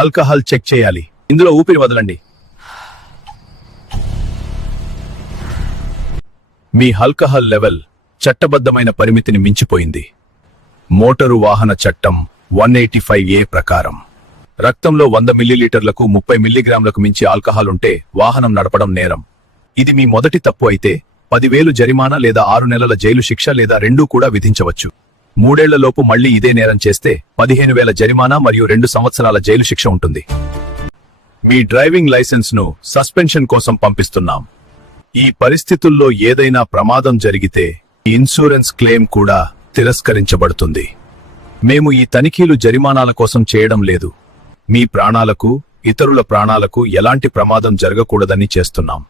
Alcohol check చేయాలి. ఇందులో ఊపిరి వదలండి. మీ ఆల్కహాల్ లెవెల్ చట్టబద్ధమైన పరిమితిని మించిపోయింది. మోటారు వాహన చట్టం 185A ప్రకారం రక్తంలో 100 మిల్లీలీటర్లకు 30 మిల్లీగ్రాములకు మించి ఆల్కహాల్ ఉంటే వాహనం నడపడం నేరం. ఇది మీ మొదటి తప్పు అయితే 10,000 జరిమానా లేదా 6 నెలల జైలు శిక్ష లేదా రెండూ కూడా విధించవచ్చు. 3 ఏళ్లలోపు మళ్లీ ఇదే నేరం చేస్తే 15,000 జరిమానా మరియు 2 సంవత్సరాల జైలు శిక్ష ఉంటుంది. మీ డ్రైవింగ్ లైసెన్స్ ను సస్పెన్షన్ కోసం పంపిస్తున్నాం. ఈ పరిస్థితుల్లో ఏదైనా ప్రమాదం జరిగితే ఇన్సూరెన్స్ క్లెయిమ్ కూడా తిరస్కరించబడుతుంది. మేము ఈ తనిఖీలు జరిమానాల కోసం చేయడం లేదు. మీ ప్రాణాలకు, ఇతరుల ప్రాణాలకు ఎలాంటి ప్రమాదం జరగకూడదని చేస్తున్నాం.